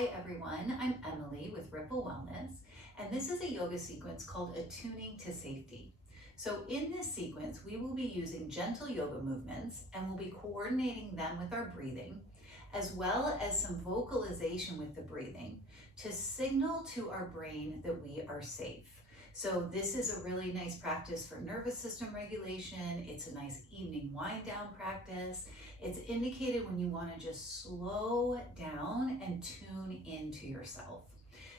Hi everyone, I'm Emily with Ripple Wellness, and this is a yoga sequence called Attuning to Safety. So in this sequence, we will be using gentle yoga movements and we'll be coordinating them with our breathing, as well as some vocalization with the breathing to signal to our brain that we are safe. So this is a really nice practice for nervous system regulation. It's a nice evening wind down practice. It's indicated when you want to just slow down and tune into yourself.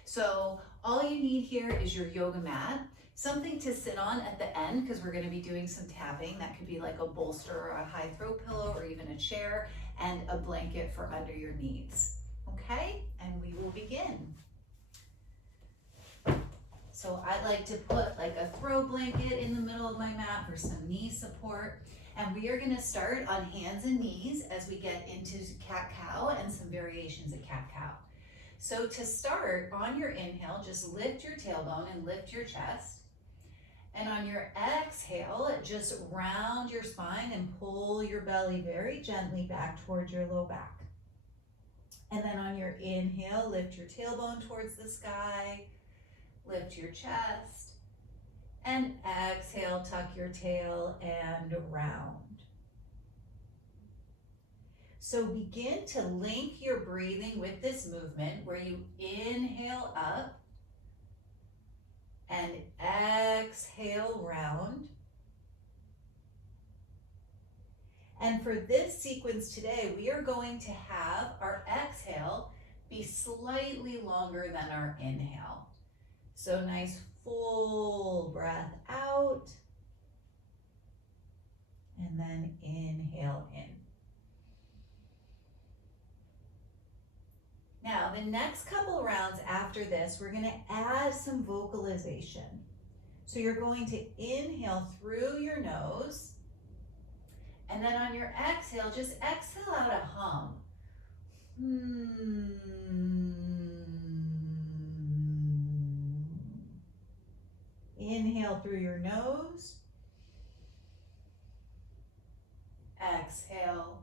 So all you need here is your yoga mat, something to sit on at the end because we're going to be doing some tapping. That could be like a bolster or a high throw pillow or even a chair, and a blanket for under your knees. Okay, and we will begin. So I like to put like a throw blanket in the middle of my mat for some knee support. And we are going to start on hands and knees as we get into cat-cow and some variations of cat-cow. So to start, on your inhale, just lift your tailbone and lift your chest. And on your exhale, just round your spine and pull your belly very gently back towards your low back. And then on your inhale, lift your tailbone towards the sky, lift your chest. And exhale, tuck your tail and round. So begin to link your breathing with this movement where you inhale up and exhale round. And for this sequence today, we are going to have our exhale be slightly longer than our inhale. So nice full breath out, and then inhale in. Now, the next couple rounds after this, we're going to add some vocalization. So you're going to inhale through your nose, and then on your exhale, just exhale out a hum. Inhale through your nose. Exhale.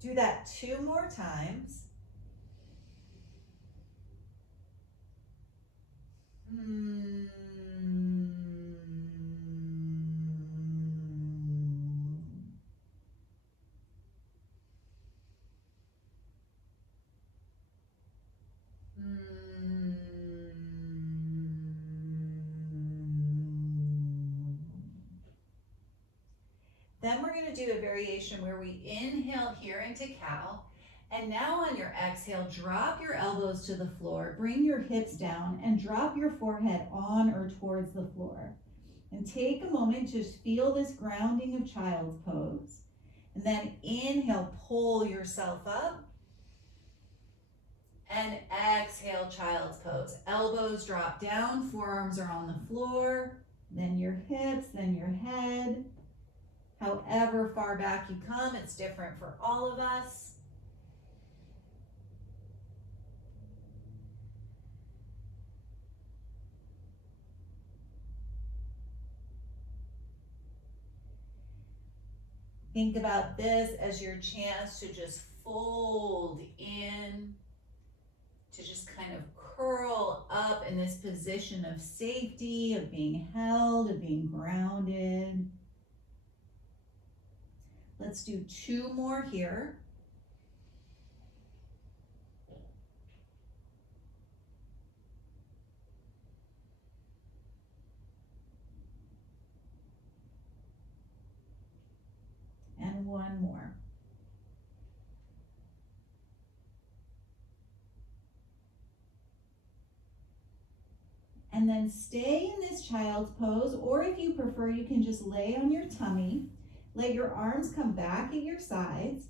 Do that 2 more times. Then we're going to do a variation where we inhale here into cow. And now on your exhale, drop your elbows to the floor, bring your hips down, and drop your forehead on or towards the floor. And take a moment to just feel this grounding of child's pose. And then inhale, pull yourself up. And exhale, child's pose. Elbows drop down, forearms are on the floor, then your hips, then your head. However far back you come, it's different for all of us. Think about this as your chance to just fold in, to just kind of curl up in this position of safety, of being held, of being grounded. Let's do 2 more here. And 1 more. And then stay in this child's pose, or if you prefer, you can just lay on your tummy. Let your arms come back at your sides.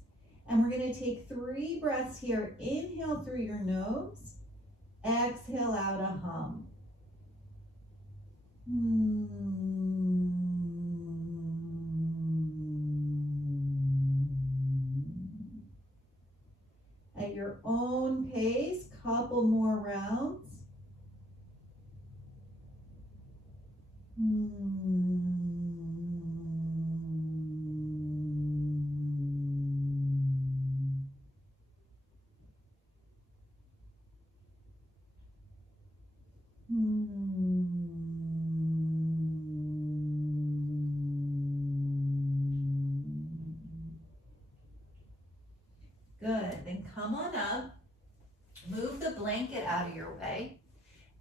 And we're going to take 3 breaths here. Inhale through your nose. Exhale out a hum. At your own pace, couple more rounds. come on up, move the blanket out of your way,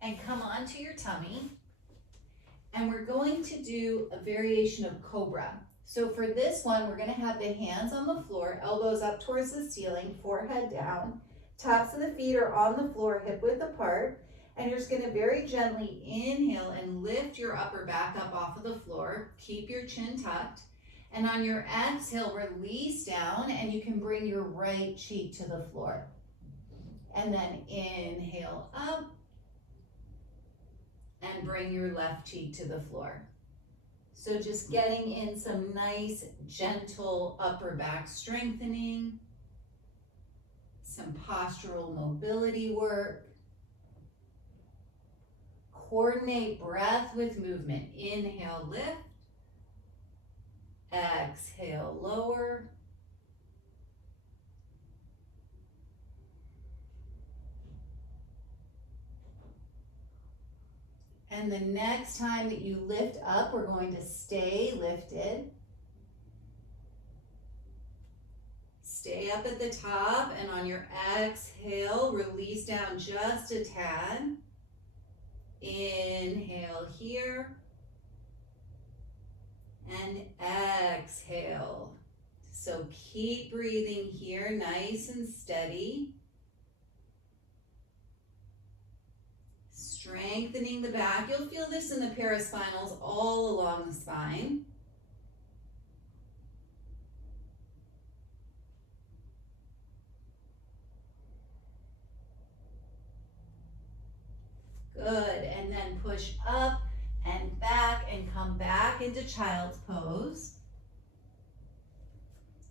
and come onto your tummy. And we're going to do a variation of cobra. So for this one, we're gonna have the hands on the floor, elbows up towards the ceiling, forehead down. Tops of the feet are on the floor, hip width apart. And you're just gonna very gently inhale and lift your upper back up off of the floor. Keep your chin tucked. And on your exhale, release down, and you can bring your right cheek to the floor. And then inhale up, and bring your left cheek to the floor. So just getting in some nice, gentle upper back strengthening, some postural mobility work. Coordinate breath with movement. Inhale, lift. Exhale, lower. And the next time that you lift up, we're going to stay lifted. Stay up at the top, and on your exhale, release down just a tad. Inhale here. And exhale. So keep breathing here, nice and steady. Strengthening the back. You'll feel this in the paraspinals all along the spine. Good, and then push up and back and come back into child's pose.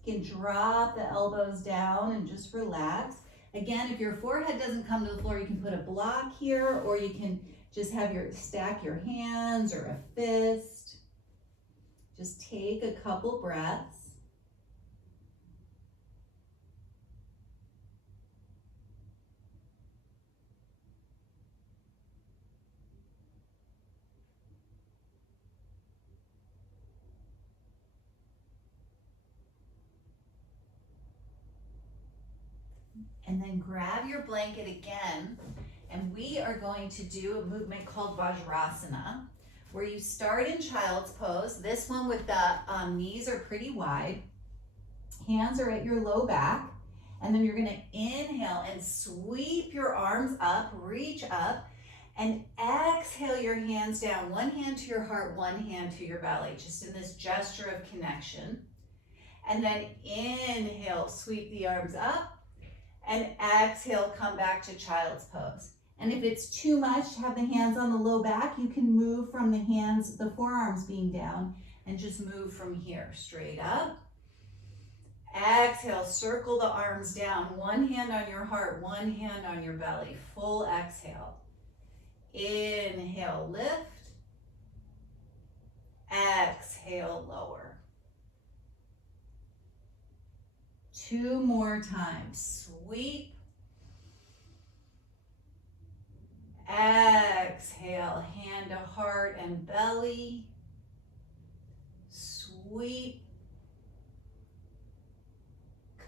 You can drop the elbows down and just relax. Again, if your forehead doesn't come to the floor, you can put a block here, or you can just have stack your hands or a fist. Just take a couple breaths. And then grab your blanket again, and we are going to do a movement called Vajrasana, where you start in child's pose. This one with the knees are pretty wide. Hands are at your low back, and then you're gonna inhale and sweep your arms up, reach up, and exhale your hands down. One hand to your heart, one hand to your belly, just in this gesture of connection. And then inhale, sweep the arms up, and exhale, come back to child's pose. And if it's too much to have the hands on the low back, you can move from the hands, the forearms being down, and just move from here, straight up. Exhale, circle the arms down. One hand on your heart, one hand on your belly. Full exhale. Inhale, lift. Exhale, lower. 2 more times. Sweep. Exhale, hand to heart and belly. Sweep.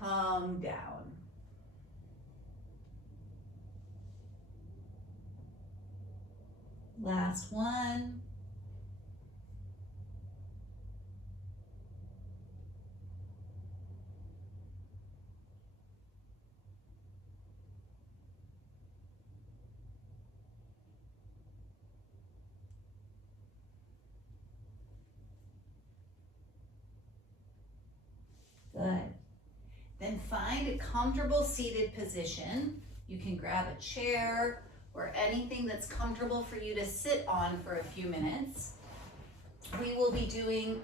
Come down. Last one. Good. Then find a comfortable seated position. You can grab a chair or anything that's comfortable for you to sit on for a few minutes. We will be doing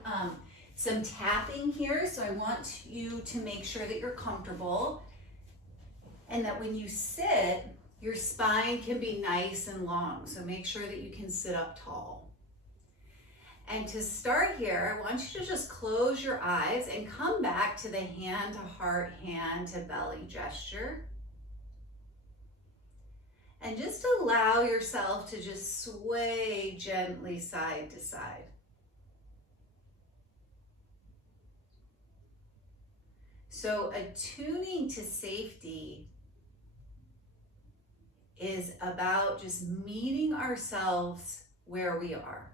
some tapping here, so I want you to make sure that you're comfortable and that when you sit, your spine can be nice and long, so make sure that you can sit up tall. And to start here, I want you to just close your eyes and come back to the hand to heart, hand to belly gesture. And just allow yourself to just sway gently side to side. So attuning to safety is about just meeting ourselves where we are.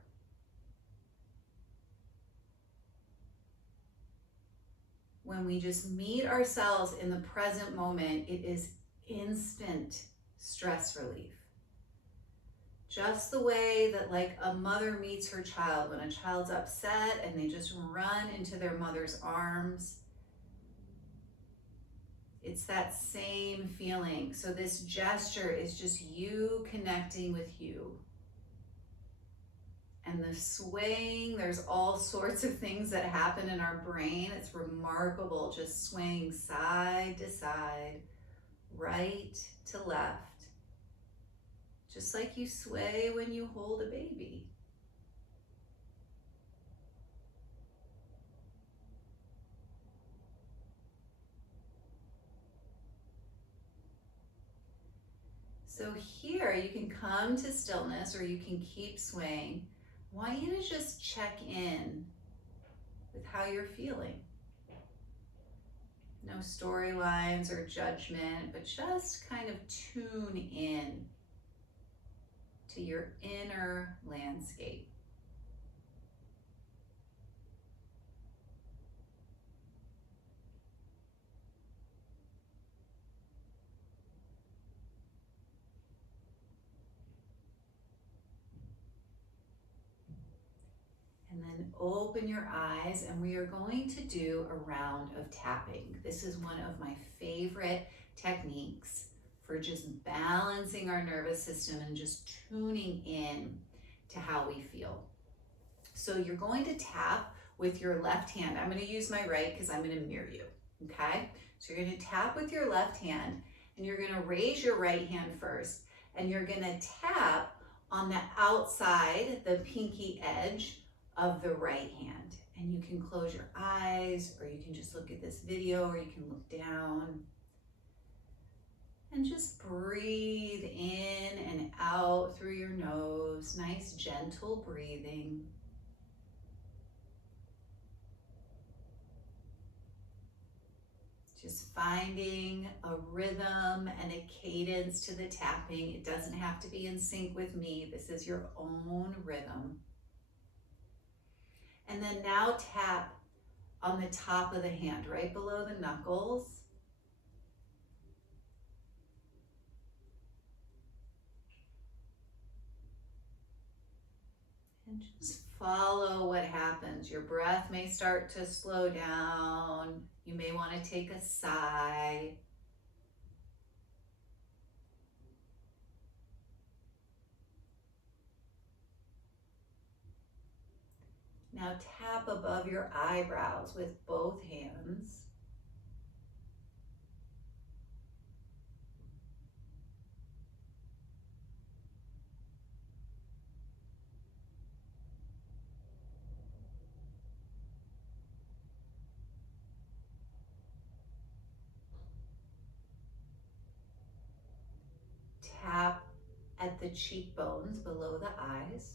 When we just meet ourselves in the present moment, it is instant stress relief. Just the way that like a mother meets her child when a child's upset and they just run into their mother's arms. It's that same feeling. So this gesture is just you connecting with you. And the swaying, there's all sorts of things that happen in our brain. It's remarkable, just swaying side to side, right to left, just like you sway when you hold a baby. So here you can come to stillness or you can keep swaying. I want you to just check in with how you're feeling. No storylines or judgment, but just kind of tune in to your inner landscape. And then open your eyes, and we are going to do a round of tapping. This is one of my favorite techniques for just balancing our nervous system and just tuning in to how we feel. So you're going to tap with your left hand. I'm going to use my right because I'm going to mirror you, okay? So you're going to tap with your left hand, and you're going to raise your right hand first, and you're going to tap on the outside, the pinky edge of the right hand. And you can close your eyes, or you can just look at this video, or you can look down. And just breathe in and out through your nose. Nice, gentle breathing. Just finding a rhythm and a cadence to the tapping. It doesn't have to be in sync with me. This is your own rhythm. And then now tap on the top of the hand, right below the knuckles. And just follow what happens. Your breath may start to slow down. You may want to take a sigh. Now tap above your eyebrows with both hands. Tap at the cheekbones below the eyes.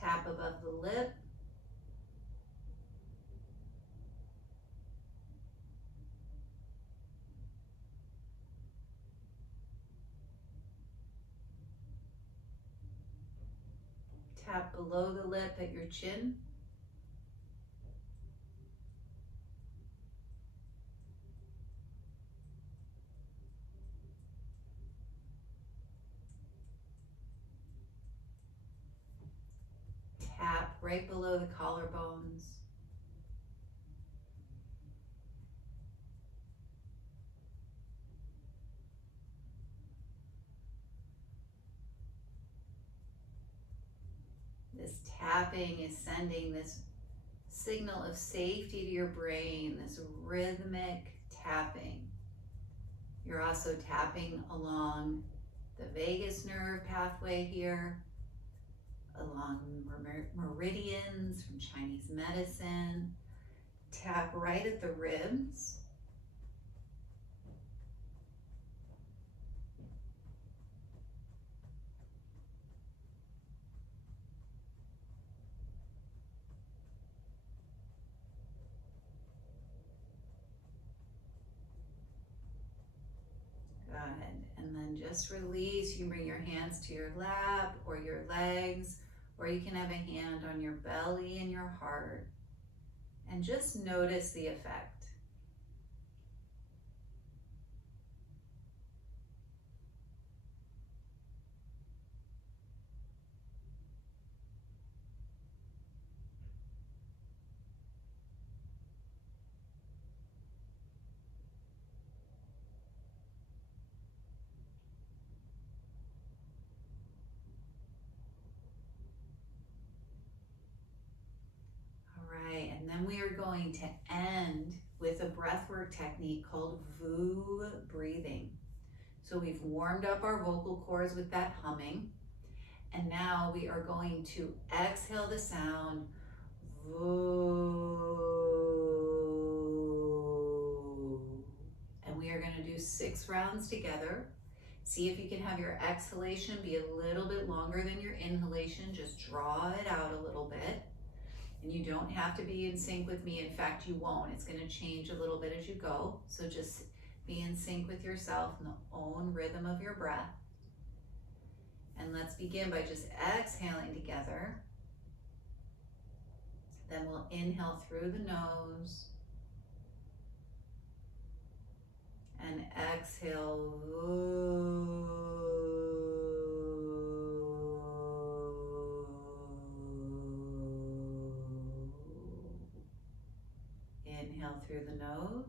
Tap above the lip. Tap below the lip at your chin. Tap right below the collarbones. This tapping is sending this signal of safety to your brain, this rhythmic tapping. You're also tapping along the vagus nerve pathway here, along meridians from Chinese medicine. Tap right at the ribs. Good. And then just release. You can bring your hands to your lap or your legs, or you can have a hand on your belly and your heart. And just notice the effect. Right, and then we are going to end with a breathwork technique called VU breathing. So we've warmed up our vocal cords with that humming, and now we are going to exhale the sound VU. And we are going to do 6 rounds together. See if you can have your exhalation be a little bit longer than your inhalation. Just draw it out a little bit. And you don't have to be in sync with me. In fact, you won't. It's going to change a little bit as you go. So just be in sync with yourself and the own rhythm of your breath. And let's begin by just exhaling together. Then we'll inhale through the nose and exhale. Inhale through the nose.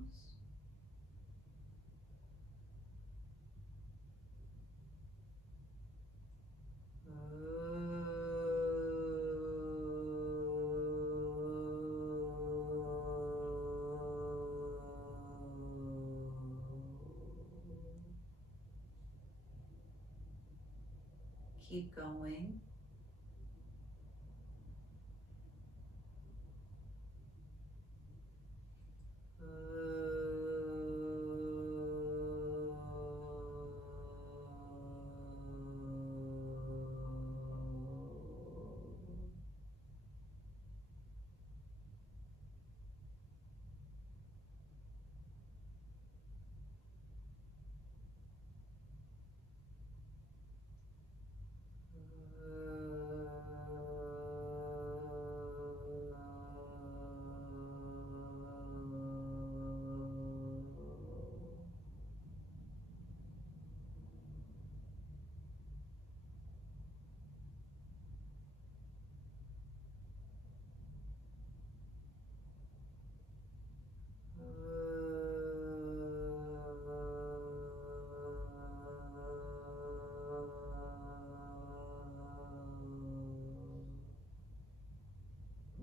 Keep going.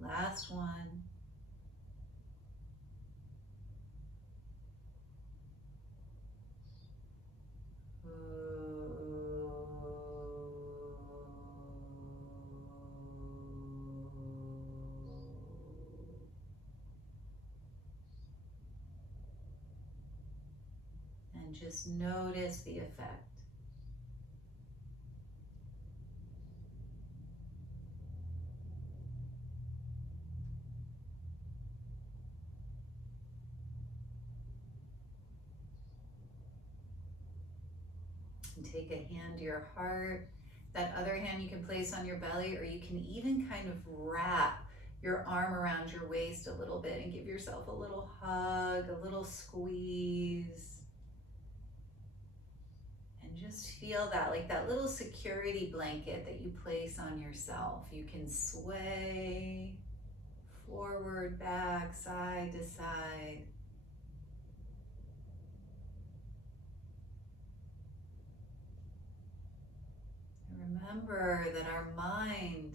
Last one. And just notice the effect. And take a hand to your heart. That other hand you can place on your belly, or you can even kind of wrap your arm around your waist a little bit and give yourself a little hug, a little squeeze. And just feel that, like that little security blanket that you place on yourself. You can sway forward, back, side to side. Remember that our mind,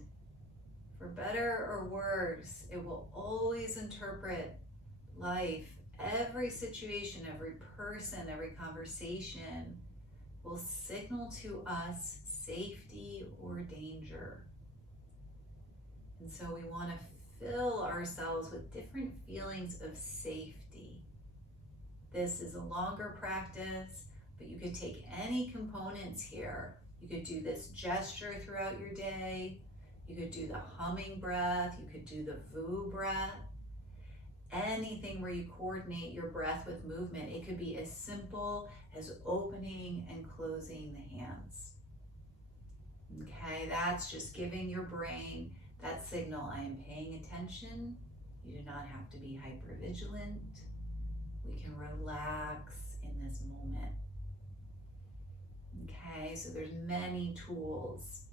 for better or worse, it will always interpret life, every situation, every person, every conversation will signal to us safety or danger. And so we want to fill ourselves with different feelings of safety. This is a longer practice, but you could take any components here. You could do this gesture throughout your day. You could do the humming breath. You could do the VU breath. Anything where you coordinate your breath with movement. It could be as simple as opening and closing the hands. Okay, that's just giving your brain that signal. I am paying attention. You do not have to be hypervigilant. We can relax in this moment. Okay, so there's many tools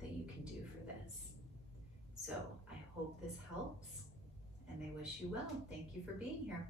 that you can do for this. So I hope this helps, and I wish you well. Thank you for being here.